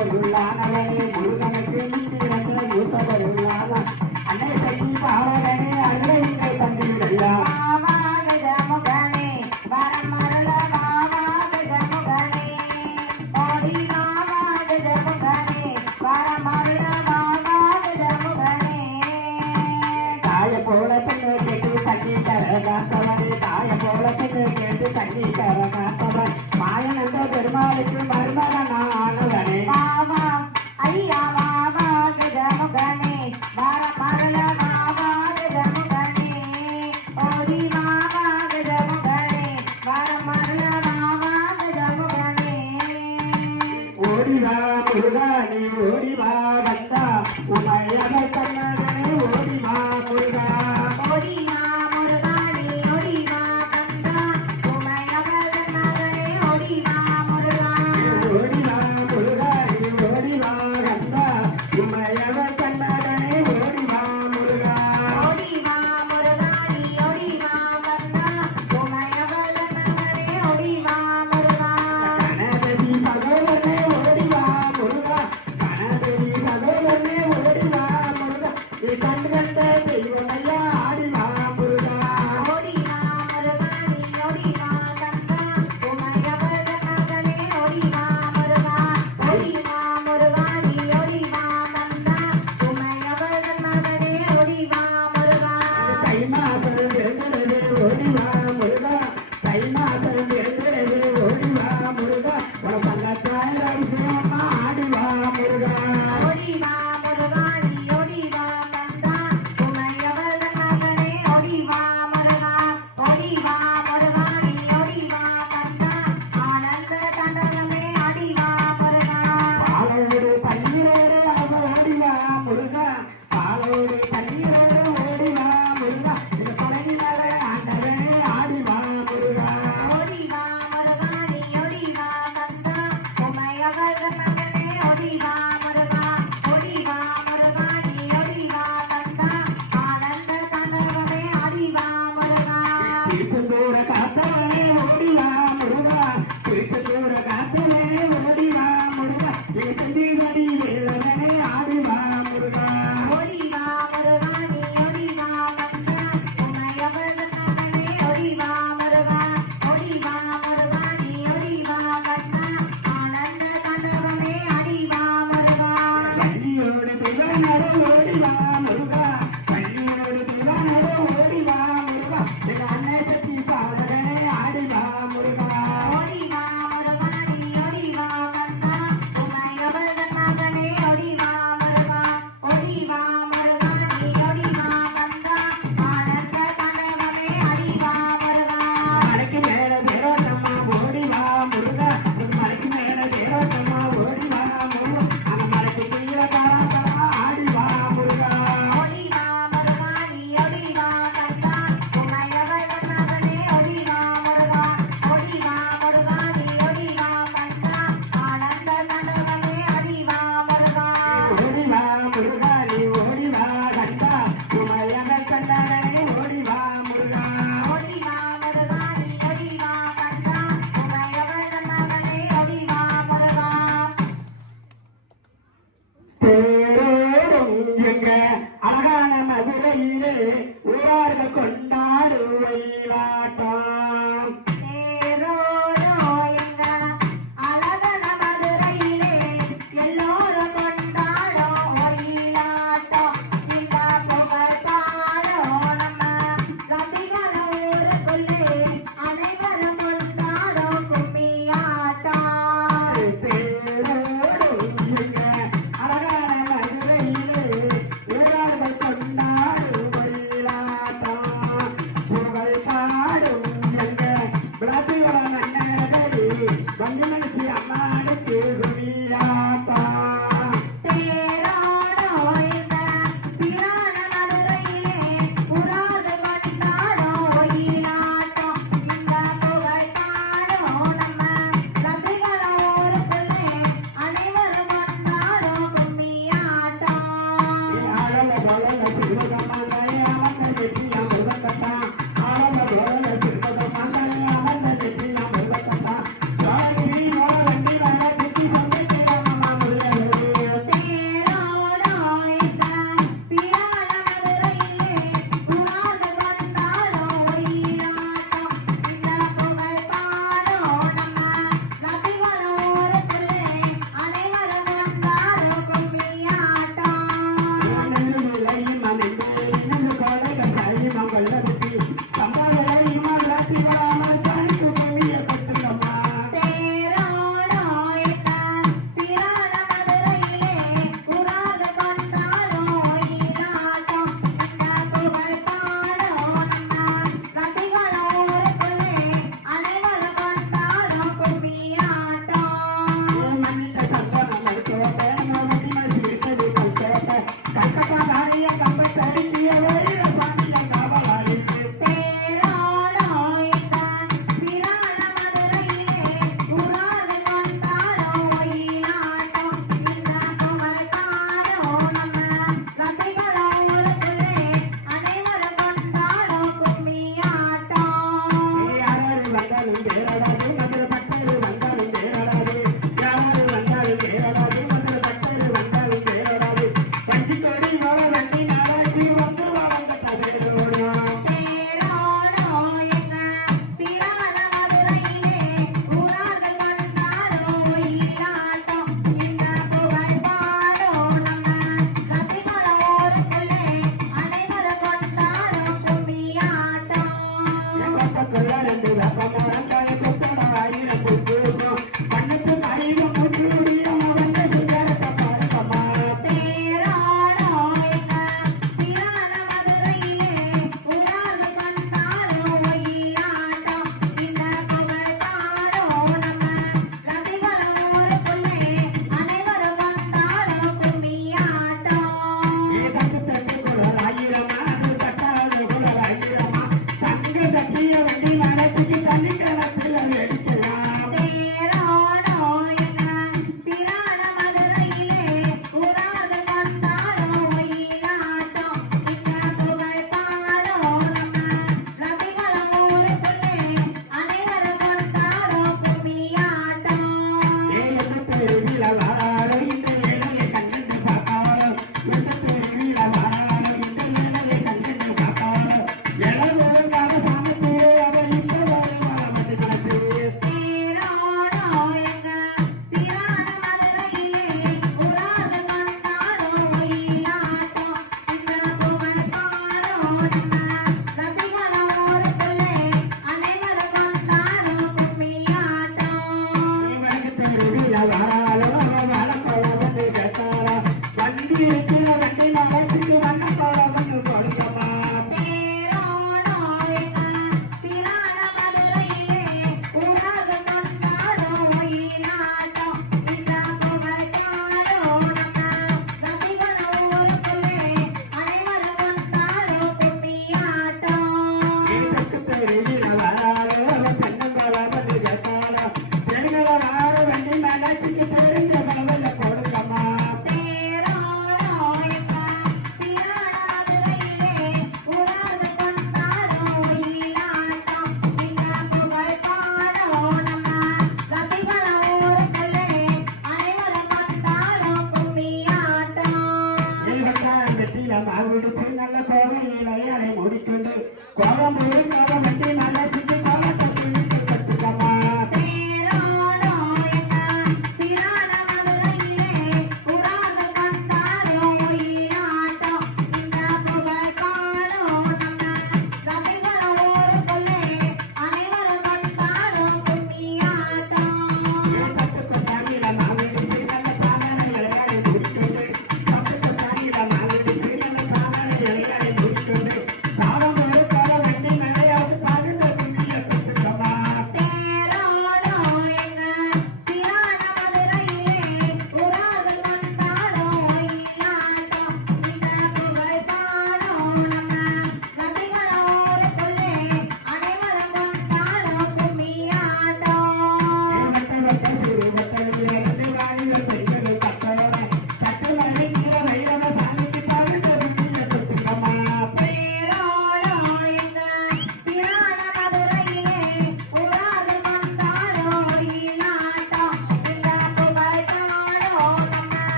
பொருளானவனே முருகனுக்கு இந்திரந்த மூத்த பொருளான அன்னை சக்தி பாவகனே அன்னை இங்கே தந்திரையா போல பெண்ணு கேட்டு தண்ணி தர காத்தவன் தாய போல பெண்ணு கேட்டு தண்ணி தர காத்தவன் மாயனந்த பெருமாளுக்கு மருமகனானவனே மாமா ஐயா மாமா கஜமுகனே வர மருள மாமா கஜமுகனே ஓடி மாமா கஜமுகனே வர மருள மாமா கஜமுகனே ஓடிவா முருகனே ஓடிவா வந்தா உமையவ கண்ணனே ஓடிவா முருகா ஓடிவா முருகனே ஓடிவா கந்தா உமையவள் மகனே ஓடிவா முருகா ஓடிவா முருகனே ஓடிவா வந்தா உமையவ கண்ணனே ஓடிவா முருகா ஓடிவா முருகனே ஓடிவா கந்தா உமையவள் மகனே ஓடிவா முருகா கணபதி சகோதரனே ஓடிவா முருகா கணபதி சகோதரனே ஓடிவா முருகா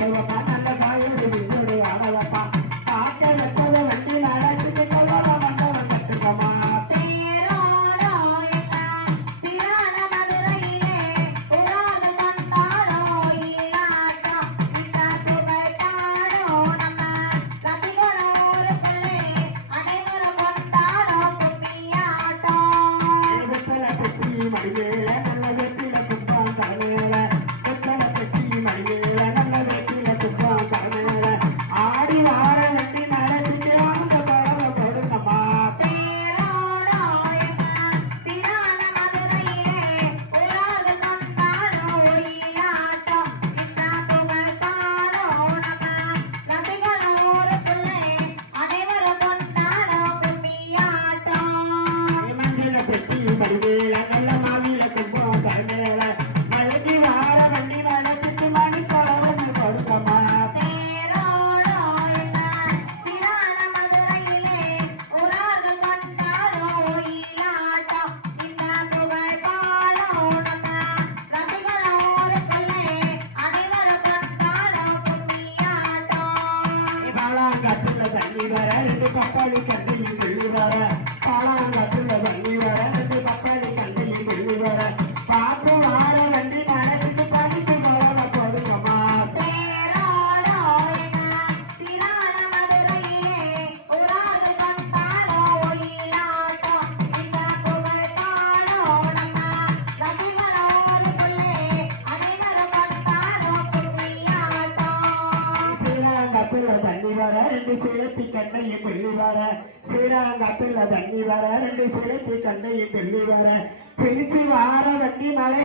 கட்டுவமா நல்ல காயோடு விண்ணோடு ஆடவப்பா காக்க வச்சத வண்டி நடத்துக்கு கொள்ளல வந்தவன் கட்டுவமா தேரோடோ எங்க சிறான மதுரையிலே உராது கொண்டாடோ இல்லாட்டம் இந்த புகைத்தாடோ நம்ம ரதிகளோருக்குள்ளே அனைவரும் கொண்டாடோ கும்மியாட்டம் வெத்தல பெட்டி மடிமேல நல்ல வெற்றில துப்பான் தலைமேல வெத்தல பெட்டி மடிமேல நல்ல வெற்றில துப்பான் தலைமேல ஆடி வார வண்டி நடத்துக்கு அந்த படவ கொடுங்கம்மா தேரோடோ எங்க சிறான மதுரையிலே உராது கொண்டாடோ இல்லாட்டம் இந்த புகைத்தாடோ நம்ம ரதிகளோருக்குள்ளே அனைவரும் கொண்டாடோ கும்மியாட்டம் மஞ்சள பெட்டி மடிமேல நல்ல மாவில துப்பான் தலைமேல மழைக்கு வார வண்டி நடத்துக்கு மணி படவ கொடுங்கம்மா தேரோடோ எங்க சிறான மதுரையிலே உராது கொண்டாடோ இல்லாட்டம் இந்த புகைப்பாடோ நம்ம ரதிகளோருக்குள்ளே அனைவரும் கொண்டாடோ கும்மியாட்டம் பாலாங்கத்துல தண்ணி வர ரெண்டு கப்பாளி கண்டையும் வெள்ளி வர பாலாங்கத்துல தண்ணி வர ரெண்டு கப்பாளி கண்டையும் வெள்ளி வர பார்த்து வார வண்டி நடத்துக்கு படித்து பரவ கொடுங்கம்மா தேரோடோ எங்க சிறான மதுரையிலே உராது கொண்டாடோ இல்லாட்டம் இந்த புகைப்பாடோ நம்ம ரதிகளோருக்குள்ளே அனைவரும் கொண்டாடோ கும்மியாட்டம் ஸ்ரீரங்கத்துல தண்ணி வர ரெண்டு சிலப்பி கண்டையும் வெள்ளி வர ஸ்ரீரங்கத்துல தண்ணி வர ரெண்டு சிலப்பி கண்டையும் வெள்ளி வர திருச்சி வார வண்டி மலை